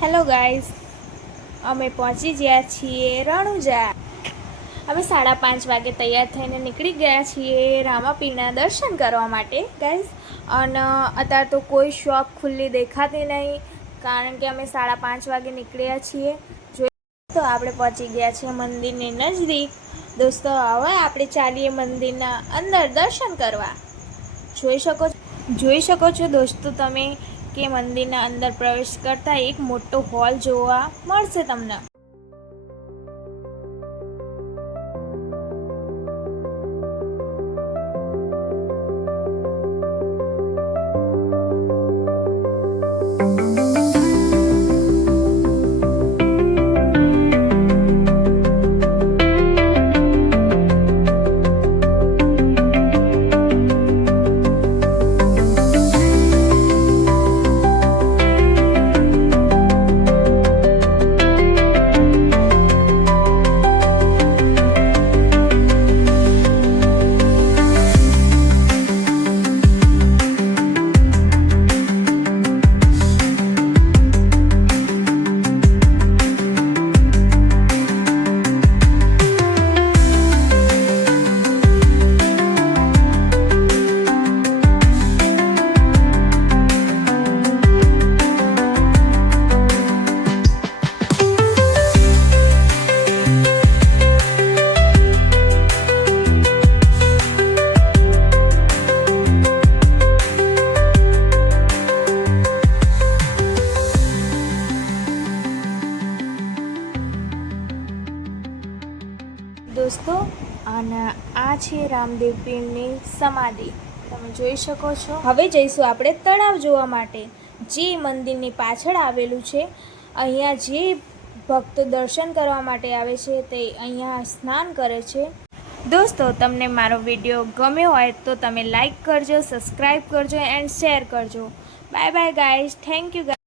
Hello guys, અમે પહોંચી ગયા છીએ રણુજા। અમે 5:30 વાગે તૈયાર થઈને નીકળી ગયા છીએ રામાપીરના દર્શન કરવા માટે ગાઈઝ। અને અત્યારે તો કોઈ શોપ ખુલ્લી દેખાતી નહીં, કારણ કે અમે 5:30 વાગે નીકળ્યા છીએ। તો આપણે પહોંચી ગયા છીએ મંદિરની નજીક। દોસ્તો, હવે આપણે ચાલીએ મંદિરના અંદર દર્શન કરવા। જોઈ શકો છો દોસ્તો તમે કે મંદિરના અંદર પ્રવેશ કરતા એક મોટો હોલ જોવા મળશે તમને। દોસ્તો, અને આ છે રામદેવ પીરની સમાધિ, તમે જોઈ શકો છો। હવે જઈશું આપણે તળાવ જોવા માટે, જે મંદિરની પાછળ આવેલું છે। અહીંયા જે ભક્તો દર્શન કરવા માટે આવે છે તે અહીંયા સ્નાન કરે છે। દોસ્તો, તમને મારો વિડીયો ગમ્યો હોય તો તમે લાઈક કરજો, સબસ્ક્રાઈબ કરજો એન્ડ શેર કરજો। Bye bye guys, thank you.